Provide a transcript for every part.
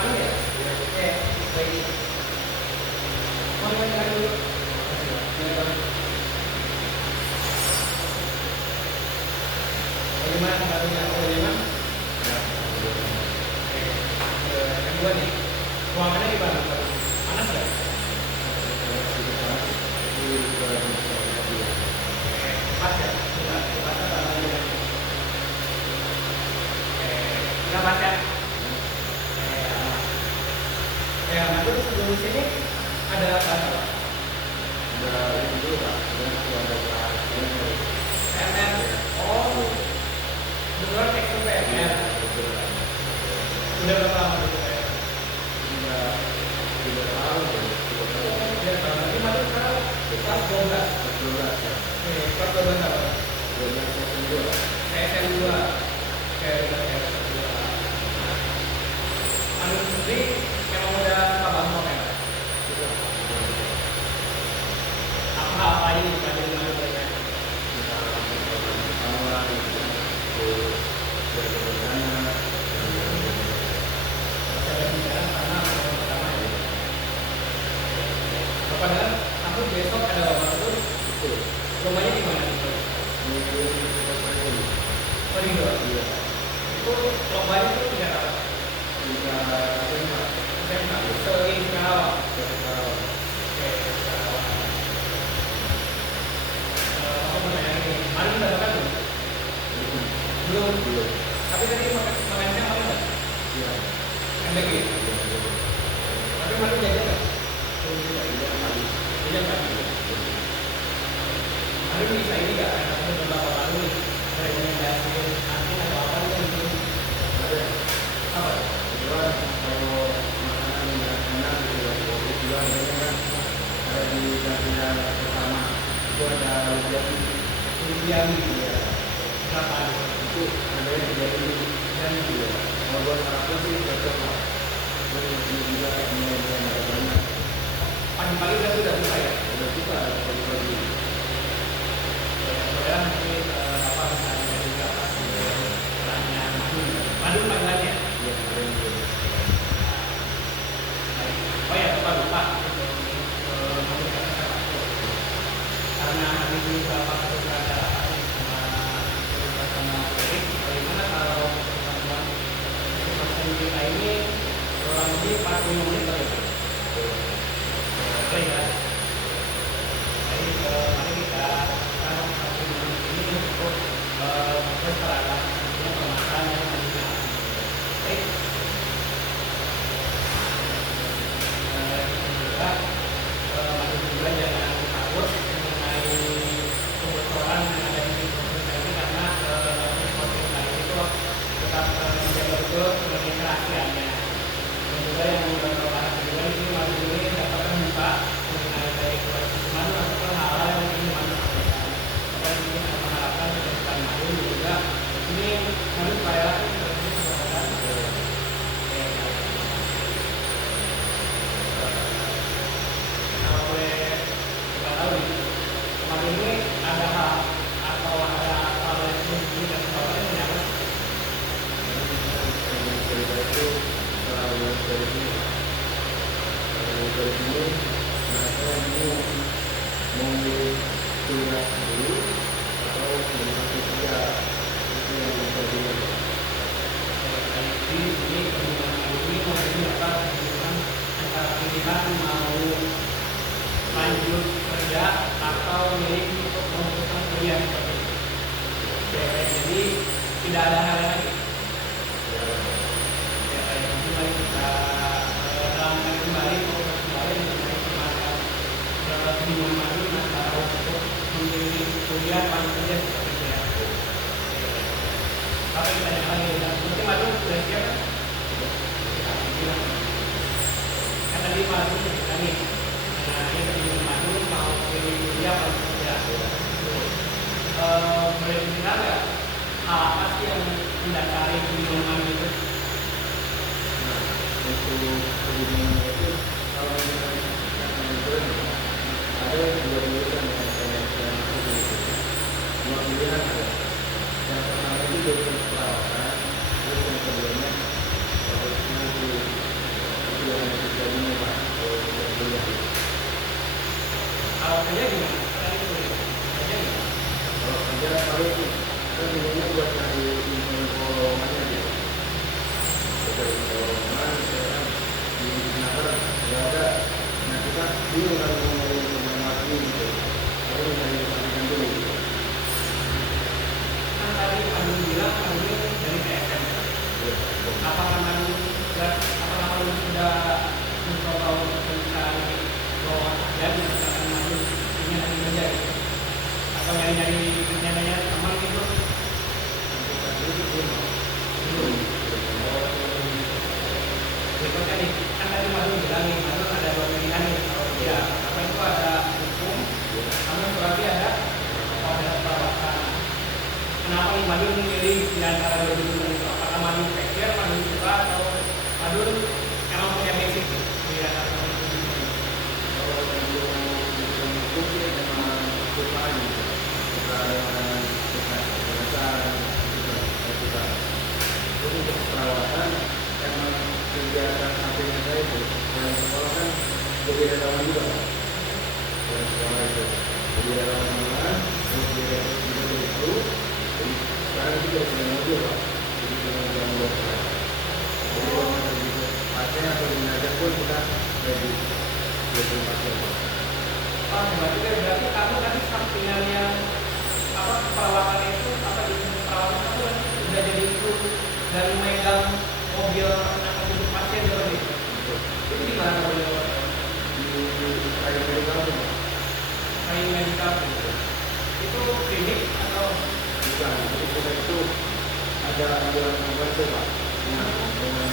dulu ya? Oke, baik. Mau mulai dulu. Bagaimana kabarnya? Bagaimana? Yang kedua nih, ruangannya gimana? Panas nggak? Pas ya? Pas ya? Nggak pas ya? Nanti sebelum sini ada apa? Ada ini dulu Pak, ada PMR. Oh, beneran tekstur PMR. Udah berapa lama itu PMR? Udah 3 tahun ya. 3 tahun. Nanti masuk sekarang kelas 12. Oke, kelas 12 apa? 12 SM2. SM2. Oke, udah SM2. Anu sendiri emang udah suka banget ya? Apa ini pada mana banyak? Padahal aku besok ada bapak tuh. Rumahnya di mana? Oh di luar. Itu lombanya tuh tidak apa? Sering Karawang. Oke, Karawang. Aku mau nanya ini, Manu udah makan belum? Belum. Tapi tadi makannya apa enggak? Iya. MBG? Tapi Manu jajan nggak? Jajan kan? Manu bisa ini nggak? Ada beberapa Manu nih rekomendasi nanti atau apa gitu? Ada. Apa? Kalau makanan yang enak juga kan ada di kantin pertama itu ada Lubiani ya. Berapa itu harganya 3.000 ya. Kalau buat sarapan sih cocok lah. Ini juga yang ada banyak. Pagi-pagi udah buka ya? Udah buka pagi-pagi. Ya, nanti apa misalnya juga pas tanya Madu panggilannya? Iya, oh ya, lupa. Karena hari ini Bapak harus ada sama Erik, bagaimana kalau pertemuan persen kita ini kurang lebih 40 menit kali ya? Oke ya. Jadi mari kita sekarang 40 menit ini untuk berseragam permasalahan yang ada. Baik. Juga jangan takut mengenai kebocoran yang ada di proses ini karena proses lain itu tetap menjaga betul sebagai kerahasiaannya. Dan juga yang para kedua ini Madu ini dapat membuka mengenai dari proses Madu ataupun hal-hal yang ingin Madu sampaikan. Dan ingin mengharapkan kehidupan Madu juga ini Madu supaya ini ada hal atau ada hal yang ini dan sebagainya kan? Itu dari sini mereka mau kuliah dulu atau mau kerja itu yang berbeda. Jadi ini perhubungan ini mau apa hubungan antara pilihan mau lanjut kerja atau milih untuk memutuskan kuliah seperti itu. Jadi tidak ada hal lagi. Nanti mari kita dalamkan kembali fokus kembali mengenai semacam bingung Madu antara untuk memilih kuliah lanjut kerja seperti itu ya. Apa kita tanya lagi? Mungkin Madu sudah siap kan? Kan tadi Madu nih. Nah, ini bingung Madu mau pilih kuliah lanjut kerja. Boleh cerita nggak hal apa sih yang mendasari kebingungan itu? Nah, untuk kebingungan itu kalau misalnya ada dua pilihan yang saya dua pilihan ada. Yang pertama itu jurusan perawatan, terus yang keduanya profesional. bingung kan mau nyari pemain lagi gitu. Aku nyari sampingan dulu gitu. Kan tadi Madun bilang Madun dari TSM. Apakah Madun sudah mencoba untuk mencari bahwa dan misalkan Madun ingin lagi kerja gitu? Atau nyari-nyari teman gitu? Untuk saat ini belum. Berikutnya nih, kan tadi Madun bilang nih, Madun ada dua pilihan nih. Kalau dia apa itu ada hukum, sama berarti ada perawatan. Kenapa nih Madun memilih di antara dua jurusan itu? Apakah Madun pikir, Madun suka, atau Madun emang punya basic di antara dua jurusan itu? Kalau belum hukum sih memang suka gitu. Suka dengan kegiatan suka. Terus untuk perawatan emang kegiatan sampingan saya itu yang sekolah kan kebirauan juga Pak. Yang sekolah itu kebirauan juga, terus juga itu. Jadi sekarang juga sudah mobil Pak. Jadi sudah mobil sekarang. Jadi kalau pergi ke pasien atau jenazah pun kita ready 24 jam Pak. Oh, berarti kamu tadi sampingannya apa perawatan itu apa di perawatan kamu kan udah jadi kru dan megang mobil anak untuk pasien seperti itu. Itu di mana mobil Di kayu medical Pak. kayu medikal itu klinik atau Bukan, jadi kita itu ada ambulan kommersial Pak. Nah, dengan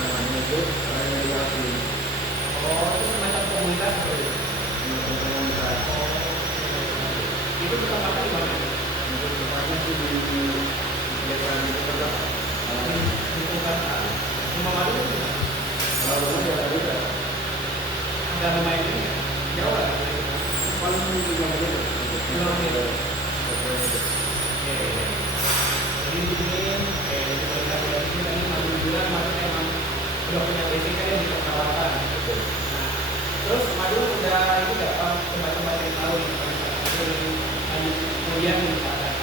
namanya itu kayu medical clinic. oh itu semacam komunitas seperti itu. Untuk komunitas. Itu tempatnya di mana? Untuk tempatnya itu di desa di Pekerja. Di Purwakarta. Rumah Madu itu di mana? Kalau rumah ya ada. Ada rumah ini ya? Jauh lah. Paling 3 menit. Oke. Jadi di sini jadi mereka bilang ini tadi Madu bilang Madu emang udah punya basic kan ya di perawatan. Nah, terus Madu udah itu nggak coba-coba cari tahu nih lanjut kuliah nih misalkan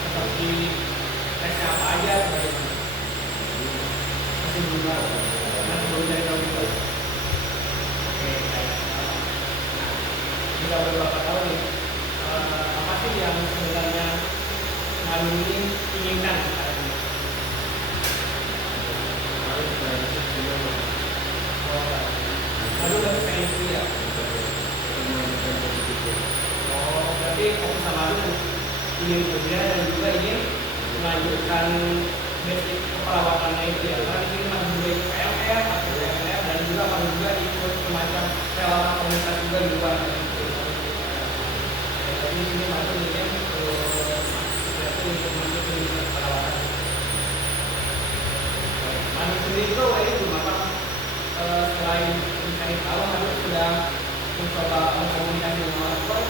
seperti tesnya apa aja bagaimana? Masih belum tahu. Masih belum cari tahu itu. Oke, baik. Nah, jika beberapa tahun nih, apa sih yang sebenarnya Madu ini inginkan saat ini? Madu berarti pengen kuliah. Oh, berarti fokus sama Madu ingin kuliah dan juga ingin melanjutkan basic keperawatannya itu ya. Karena di sini Madu juga ikut PLR, atau PLR dan juga Madu juga ikut semacam relawan komunitas juga di luar. Jadi di sini Madu ingin berarti untuk masuk ke dunia perawatan. Madu sendiri itu ini belum apa selain mencari tahu Madu sudah mencoba berkomunikasi dengan orang tua.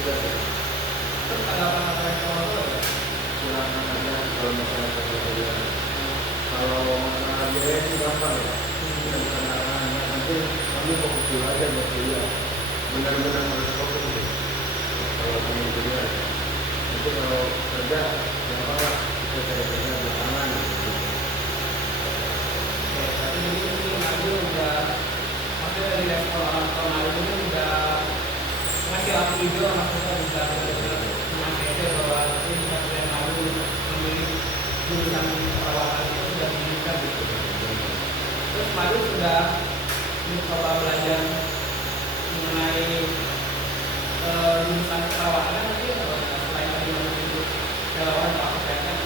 Terus tanggapan apa respon orang tua ya? Silakan aja kalau misalnya kalau masalah biaya sih gampang ya. Kita bukan anak-anak, nanti kami fokus dulu aja buat kuliah. Benar-benar harus fokus gitu. Kalau kami kuliah, nanti kalau kerja gampang lah, kita cari kerja belakangan gitu. Oke, tapi ini Madu udah maksudnya dari respon orang tua Madu ini udah ngasih lampu hijau maksudnya udah mengapresiasi bahwa ini maksudnya Madu memilih jurusan perawatan itu sudah diinginkan gitu. Terus Madu sudah mencoba belajar mengenai jurusan perawatan nanti selain tadi Madu relawan atau kesehatan.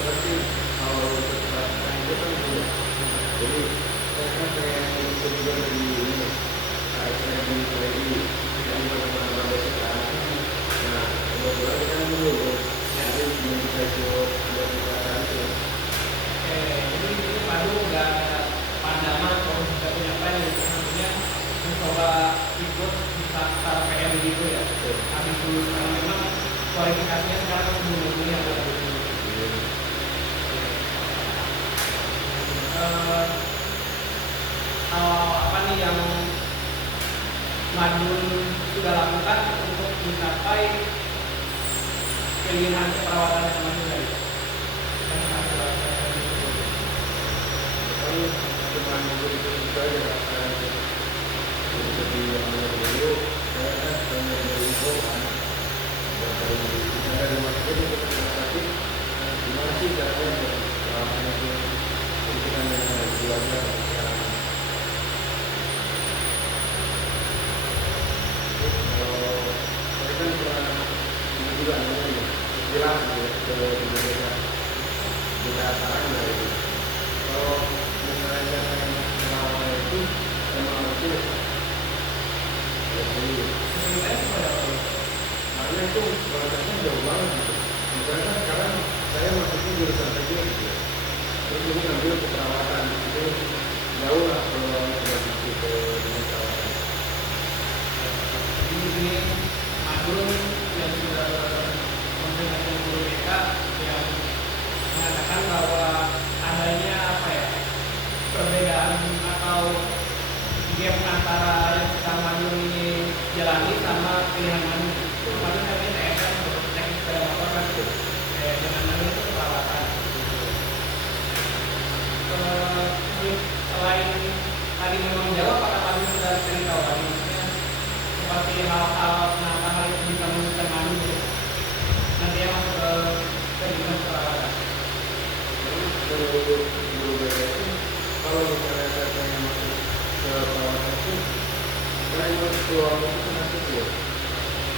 Berarti kalau untuk pelatihan itu kan belum. Jadi saya kan pengen ikut juga dari ini ASN di Korea. Jadi bagaimana basic. Nah, kebetulan kita kan dulu, jadi belum bisa ikut pelatihan itu. Oke, jadi ini Madu udah ada pandangan kalau sudah punya plan ya, maksudnya mencoba ikut di daftar PM gitu ya. Habis lulus karena memang kualifikasinya sekarang kan sebelum kuliah ada apa nih yang Madun sudah lakukan untuk mencapai pilihan keperawatan yang Madun tadi? Kan cuma nunggu itu aja. di awal dulu saya kan pengen berinfo kan dari misalnya rumah sakit itu ke rumah sakit gimana sih caranya untuk menyambung hubungan dengan keluarga sekarang. Terus kalau saya kan pernah ini juga namanya bilang gitu ya ke Indonesia kita saran dari itu kalau misalnya saya yang merawat itu memang harusnya ya dulu karena itu prosesnya jauh banget gitu misalnya kan sekarang saya masuknya jurusan PJ gitu ya terus ini ngambil keperawatan itu jauh lah kalau sudah masuk ke dunia perawatan. Jadi ini Madun yang sudah mendengarkan guru BK yang mengatakan bahwa adanya apa ya perbedaan atau gap antara yang sedang Madun ini jalani sama pilihan Madun. Madun kan ini TSM teknik sepeda motor kan dengan Madun itu perawatan. Selain tadi memang jawab apakah Madun sudah cerita tadi maksudnya seperti hal-hal kenapa hal itu bisa menunjukkan Madun gitu. Nanti yang masuk ke jurusan perawatan. Jadi guru BK itu kalau misalnya saya pengen masuk ke perawatan itu saya harus keluar itu masuk ya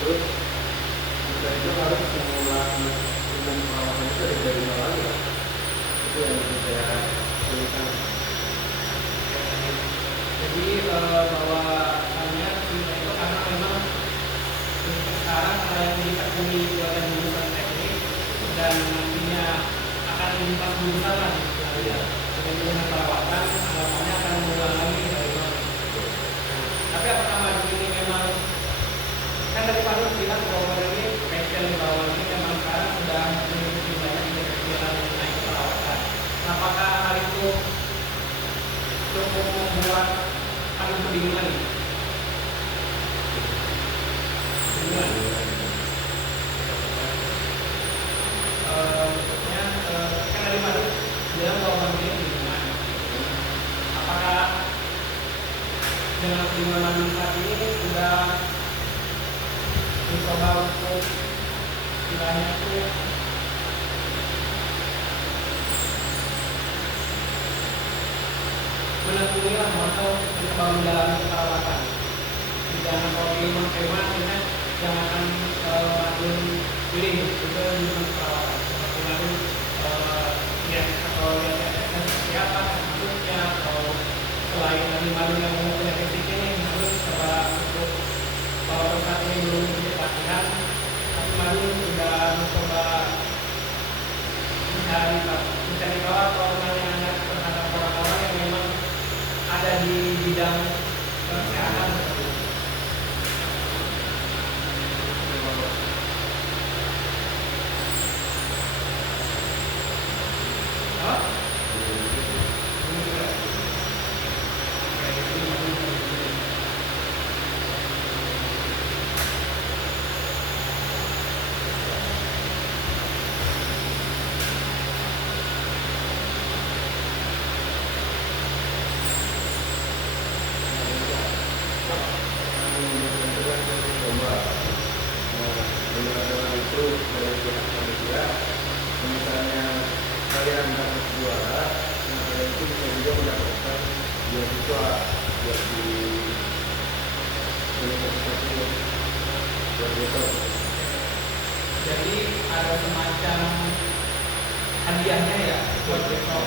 terus kita itu harus mengulang ilmu perawatan itu dari nol lagi lah itu yang bisa saya tuliskan. Jadi bahwa hanya itu karena memang sekarang ada yang ditekuni buatan jurusan teknik dan nantinya akan lintas jurusan lah dengan jurusan perawatan anggapannya akan mengulang lagi dari nol. Tapi apakah Madun ini memang kan tadi Madun bilang bahwa Madun ini passion bahwa ini memang sekarang sudah memiliki banyak jalan naik perawatan. Apakah hal itu cukup membuat Madun kebingungan? Kebingungan. Maksudnya kan tadi Madun bilang bahwa Madun ini kebingungan. Apakah dengan kebingungan Madun saat ini sudah mencoba untuk istilahnya itu menekuni lah atau mencoba mendalami perawatan. Jangan kalau memang tema artinya jangan Madun pilih itu jurusan perawatan seperti Madun lihat atau lihat seperti apa maksudnya atau selain tadi Madun yang mau punya basic ini Madun coba untuk kalau saat ini belum punya pelatihan tapi Madun sudah mencoba mencari tahu atau menanya terhadap orang-orang yang memang ada di bidang kesehatan tersebut. Apa? misalnya kalian dapat juara, nah kalian itu bisa juga mendapatkan beasiswa buat di universitas itu buat besok. Jadi ada semacam hadiahnya ya buat besok.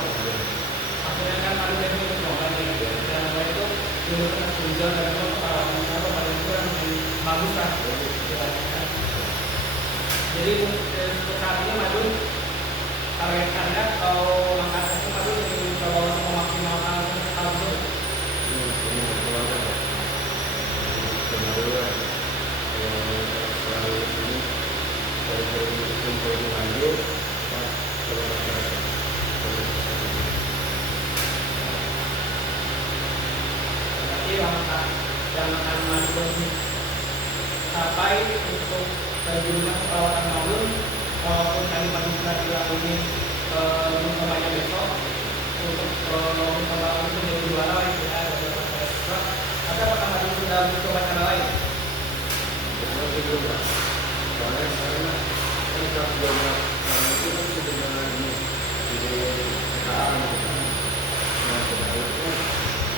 Maksudnya kan ada yang berjualan nih, dan apa itu jurusan tujuan dan itu perawatan atau pada itu yang bagus kan. Jadi untuk saat ini Madun targetkannya atau langkah itu Madun ingin mencoba untuk memaksimalkan hal tersebut. Ini maksimalkan ya. Kemudian selalu ini dari kumpul lanjut pas masyarakat. Berarti langkah yang akan Madun capai untuk jurusan perawatan Madun walaupun tadi Madun sudah bilang ini utamanya besok untuk mencoba untuk menjadi juara ya ada beberapa tapi apakah Madun sudah udah mencoba cara lain? Masih belum Pak. Soalnya sekarang kan kita sudah sekarang itu kan sudah mengalami di TKA gitu. Nah, seharusnya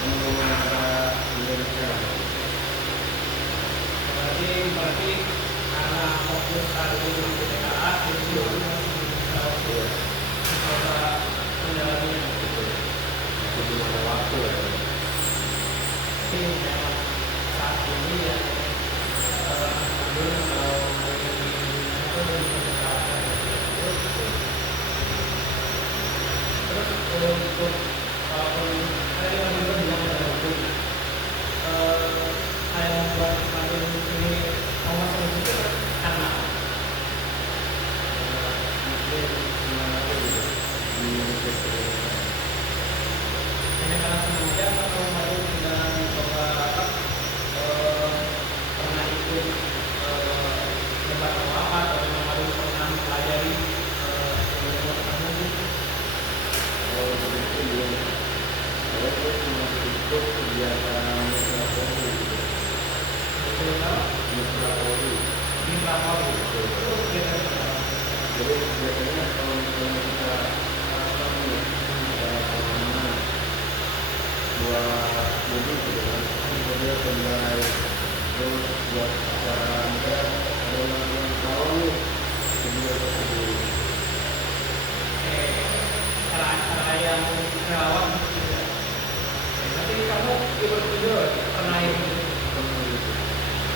menggunakan Indonesia. Berarti karena fokus saat ini di TKA jadi belum mencoba menjalaninya. Itu belum ada waktu ya. Tapi memang saat ini ya belum kalau terus untuk tadi yang juga bilang ada hukum saya membuat materi ini nomor satu itu karena hanya karena sengaja atau mau sudah mencoba apa pernah ikut debat atau apa atau memang baru pernah mempelajari ilmu tersebut. Kalau begitu belum. Saya tuh cuma ikut kegiatan Mitra Polri gitu. Betul tak? Mitra Polri. Di Bangkok itu kita Jadi biasanya kalau misalnya kita apa nih pengamanan buat mobil gitu kan, kemudian kendai terus buat acara negara ada yang tahun nih video tersebut. cara yang relawan gitu ya. Nanti kamu ikut video pernah ikut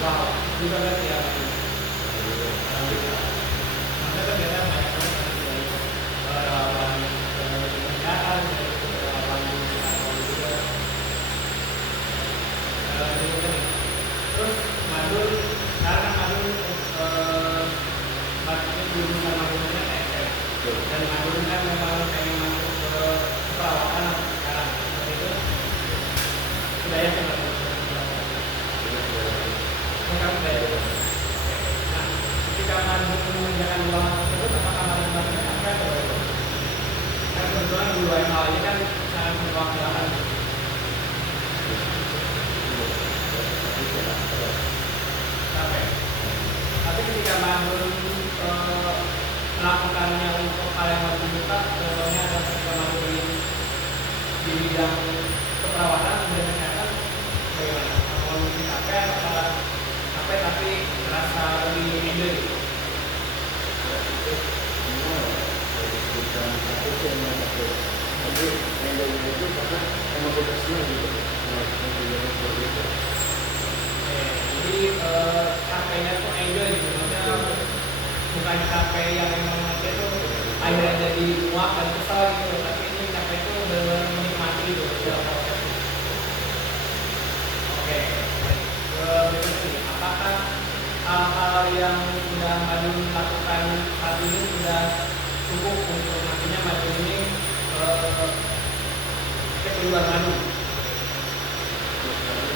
wow juga berarti ya. Maka ternyata banyak banget relawan kesehatan, relawan juga. Terus Madun sekarang kan Madun maksudnya jurusan Madunnya TSM dan Madun kan memang pengen masuk ke perawatan sekarang seperti itu sudah yakin Madun kamu sudah yakin. Nah ketika Madun mengerjakan uang tersebut apakah Madun melakukan apa atau bagaimana? Kan kebetulan dua hal ini kan sangat berwakilkan. Tapi ketika Madun melakukannya untuk hal yang lebih buka, contohnya adalah ketika Madun di bidang keperawatan dan kesehatan, bagaimana? Kalau mungkin capek, tapi merasa lebih enjoy. Tapi enjoynya itu karena emang kita senang gitu. Jadi capeknya tuh enjoy gitu, maksudnya bukan capek yang memang nanti tuh akhirnya jadi muak dan kesal gitu, tapi ini capek tuh benar-benar menikmati gitu dalam proses. Oke, baik. Berikutnya, apakah hal-hal yang sudah Madun lakukan saat ini sudah cukup untuk nantinya Madun ini keluar Madun?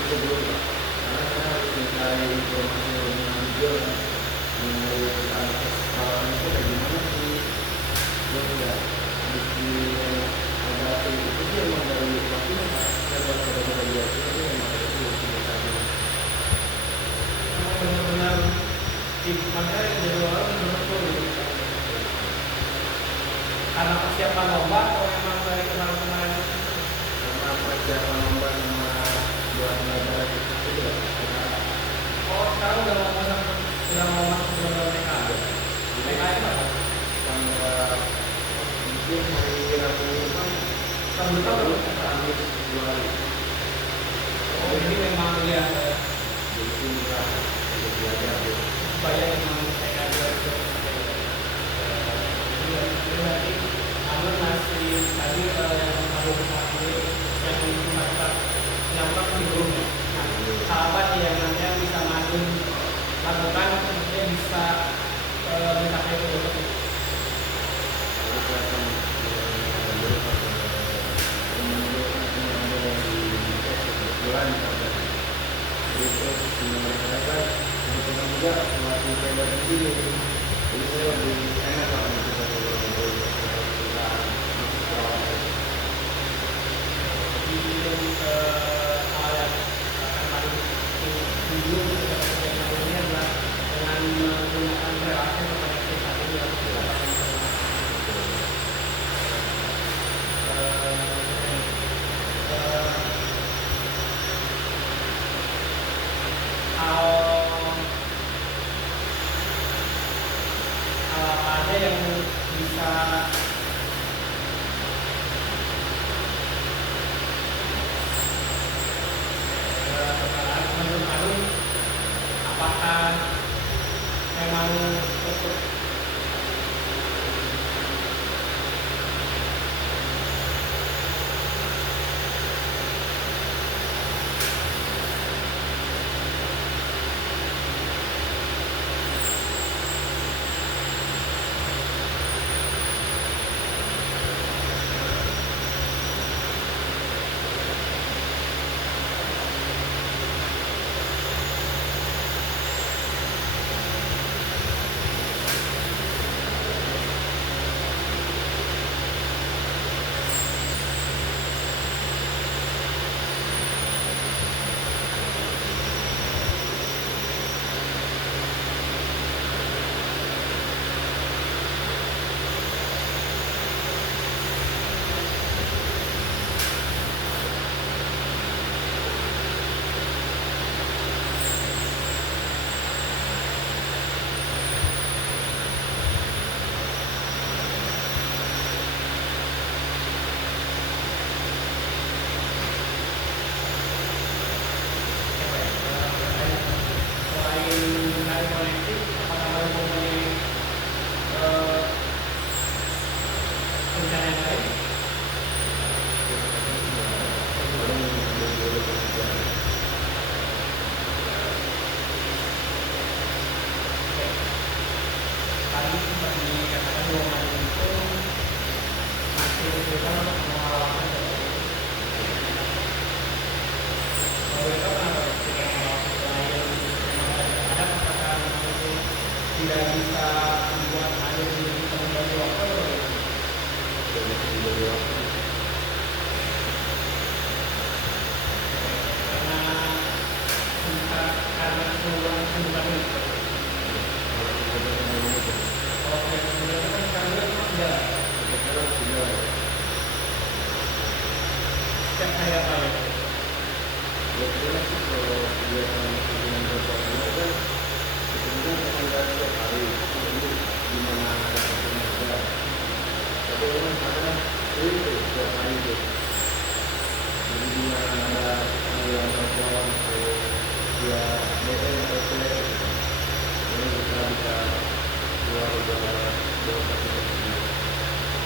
Karena saya harus mencari informasi yang lebih lanjut mengenai kesalahan itu kayak gimana sih. Dia udah bikin ada itu sih emang dari waktunya Pak. Saya baru ada dia itu emang itu bisa Benar-benar makanya jadi orang benar-benar gitu. Karena persiapan lomba atau memang dari kemarin-kemarin karena persiapan lomba sama buat negara kita itu ya. oh sekarang udah mau masuk TK TK itu apa? Tanggal mungkin hari Rabu depan Tahun depan Kamis 2 hari. oh jadi memang ya Jadi kita untuk belajar gitu. supaya memang TK itu jadi nanti Madun masih tadi yang Madun masih yang masa yang sebelumnya. Nah, apa nih yang nantinya bisa Madun lakukan supaya bisa mencapai itu? Lalu kita akan mengambil bulan jadi terus mereka untuk juga melatih belajar sendiri. Jadi saya lebih enak lah untuk kita ngobrol-ngobrol kita masuk perawatan. Di hal yang akan Madun rencana yang lain? Oke. Tadi sempat dikatakan bahwa Madun itu masih mencoba untuk mengawalkan beberapa kenapa ketika mengawalkan selain memang ada apakah memang itu tidak bisa membuat Madun bisa membagi waktu atau bagaimana? Karena karena keseluruhan kesibukan itu. Kalau kemudian kan sekarang itu memang tidak setiap hari apa ya?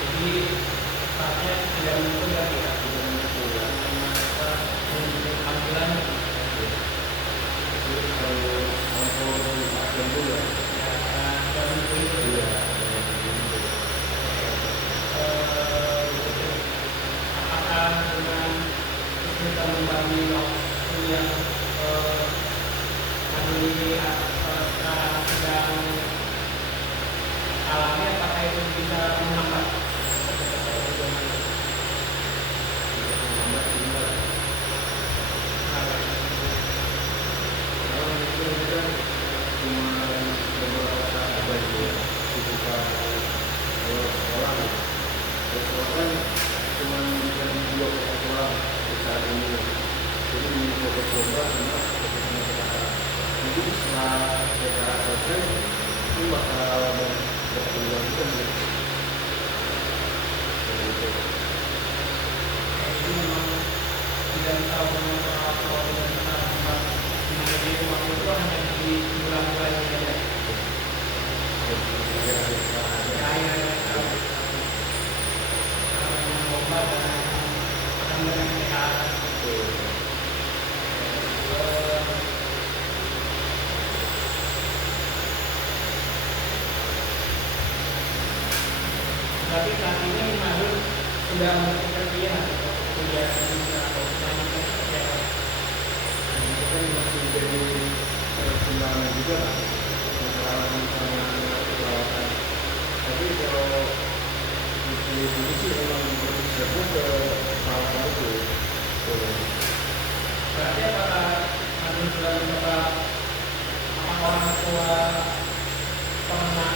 Jadi saatnya tidak menentu lagi ya, panggilan dan menentu itu. Apakah dengan kita membagi waktu yang ini sekarang sedang alami, apakah itu bisa menghambat? Jadi memang tidak bisa mengatur atau tidak bisa menghambat. Jadi waktu itu hanya di bulan-bulan ini saja. Lomba dan akan dengan kesehatan. Berarti saat ini Madun sudah menentukan pilihan untuk kuliah di atau selanjutnya seperti apa? Itu kan masih jadi pertimbangan juga lah, pengalaman sama perawatan. Tapi kalau ini sih memang bersiapnya ke perawatan itu. Berarti apakah Madun sudah mencoba, apakah orang tua pernah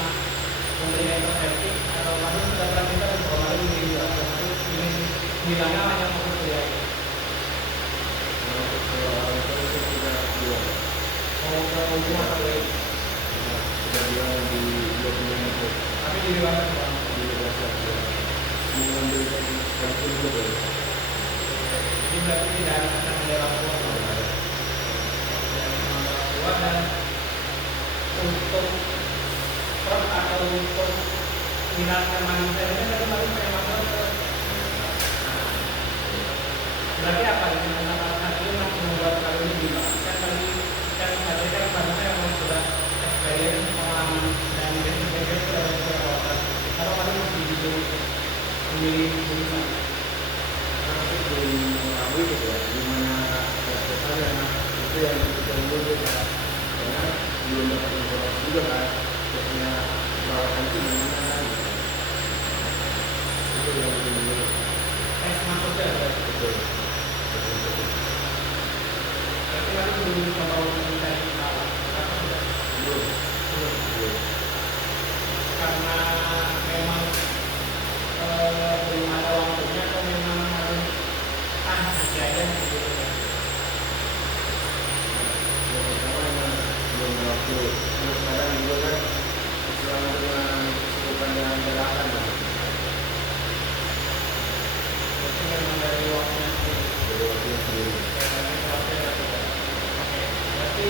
memberikan intervensi atau Madun sudah pernah minta bahwa Madun ingin juga atau Madun ingin bilangnya hanya fokus kuliah? Mau ke ujung atau ke tapi di luar kan? Jadi berarti tidak ada tekanan dari orang tua dan untuk atau untuk minatnya manusia ini tadi baru pengen masuk ke berarti apa ini menambahkan ini masih membuat kali ini bilang kan tadi kan manusia yang sudah experience pengalaman dan behavior sudah banyak perawatan kalau kali masih disuruh memilih jurusan Nanti belum mengetahui gitu ya, gimana prosesnya itu yang kita dulu kita karena belum dapat informasi juga kan, prosesnya perawatan itu gimana kan? Itu yang dulu. masuknya Betul. berarti kali belum coba untuk mencari perawat apa sudah Belum. karena memang belum ada waktunya atau memang harus nanti aja gitu ya. Yang pertama memang belum waktu. Terus kadang juga kan selama dengan kesibukan yang gerakan kan. Berarti memang dari waktunya sendiri. Jadi waktu sendiri. Oke, berarti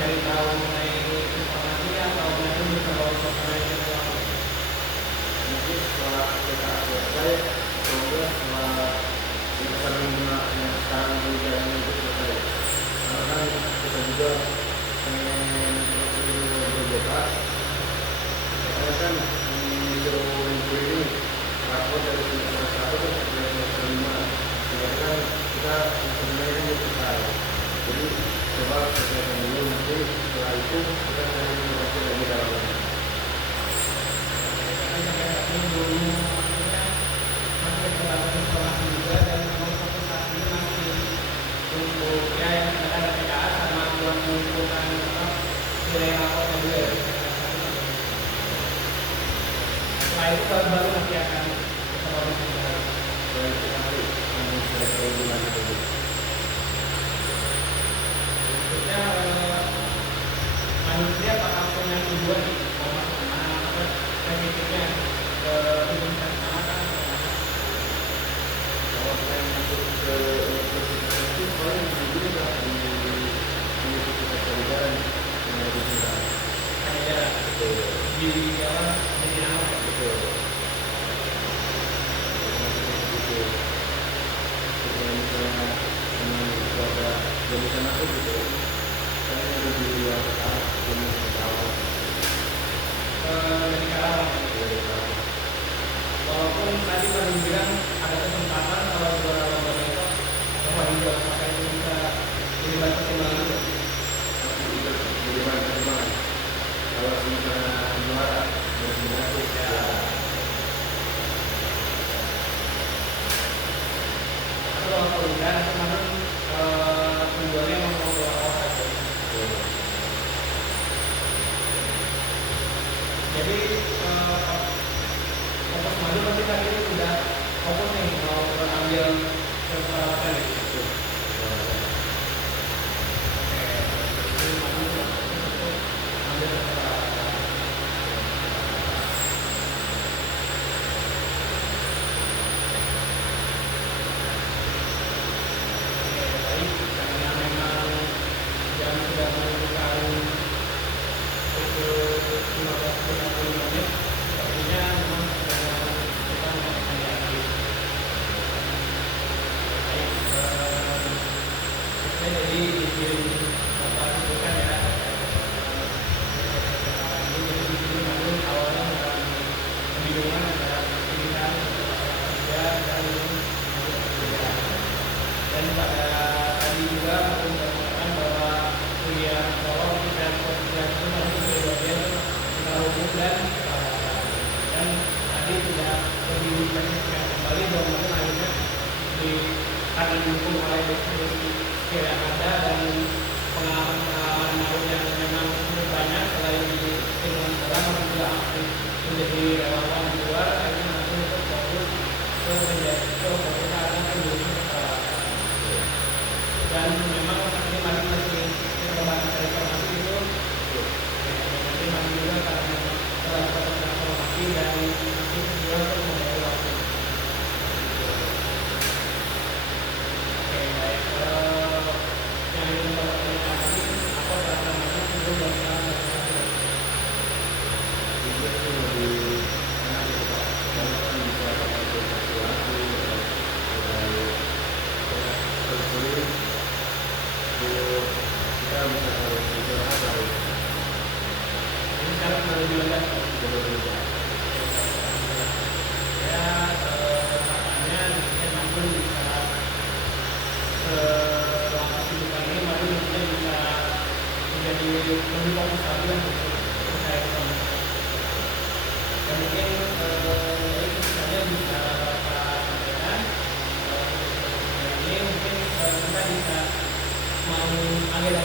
mencari tahu mengenai informasi atau mungkin bisa bawa suasana yang lebih Mungkin setelah kita selesai, semoga setelah masa 5 yang sekarang berjalan itu selesai. Karena kan kita juga pengen berbebas. Karena kan di seluruh minggu ini rapor dari semester 1 kan sampai semester 5. Ya kan kita sebenarnya kan selesai. Jadi coba selesaikan dulu, nanti setelah itu kita cari informasi lagi dalam lagi. karena sampai saat ini belum maksudnya masih terbatas informasi juga dan memang fokus saat ini masih untuk ya yang ada PKA sama buat mengumpulkan nilai rapornya juga ya. Setelah itu baru nanti akan kita bawa ke Baik, terima kasih. Kami sudah tahu gimana dulu. berikutnya manusia apakah punya tujuan mau masuk kemana atau spesifiknya ke universitas mana kan Kalau saya masuk ke universitas itu paling juga nggak di universitas Sarjana yang di kita. hanya jalan Betul, di jalan di nama betul. Itu kalau misalnya memang itu ada yang bisa masuk gitu, saya ada di luar kota, belum tahu. dari Karawang. Walaupun tadi baru bilang ada kesempatan kalau juara lomba besok bahwa juga apakah itu bisa jadi bahan pertimbangan juga. Tapi itu jadi bahan pertimbangan. Kalau misalnya juara, berminat ya. Tapi kalau perubahan kemarin tujuannya memang mau keluar kota aja. Jadi fokus maju nanti tadi itu sudah fokus nih mau ambil perawatan nih. Oke, jadi maju untuk ambil perawatan. Oke, baik karena memang jam sudah menunjukkan pukul 15.35 menit, sepertinya memang sudah kita akan diakhiri. Baik, saya jadi izin Bapak sebutkan ya. Ini jadi di sini namun awalnya mengalami kebingungan antara pilihan kerja dan kuliah. Dan pada tadi juga aku mengatakan bahwa kuliah bahwa kita kuliah itu nanti dari bagian hukum dan perawatan. Dan tadi sudah lebih dispesifikasikan kembali bahwa akhirnya di karena didukung oleh diskusi skill yang ada dan pengalaman baru yang memang cukup banyak selain di lingkungan sekolah maupun juga aktif menjadi relawan di luar akhirnya nanti untuk fokus ke menjadi fokus akan industri perawatan. Dan memang saat ini masih perkembangan dari informasi itu nanti masih juga karena setelah proses transformasi dan masih juga untuk membantu waktu. Oke, baik. Yang ingin saya tanyakan lagi, apa perasaannya sebelum dan sekarang dan sekarang? Itu sih lebih enak gitu Pak. Karena kan bisa pakai aplikasi waktu, tersulit, kita bisa harus istirahat lalu Ini sekarang sudah lebih lega. berbeda. Ya, harapannya nantinya Mandul bisa selama kehidupan ini Mandul nantinya bisa menjadi lebih fokus lagi lah untuk terkait sama. Dan mungkin dari misalnya bisa Bapak sampaikan ini mungkin kita bisa mau agenda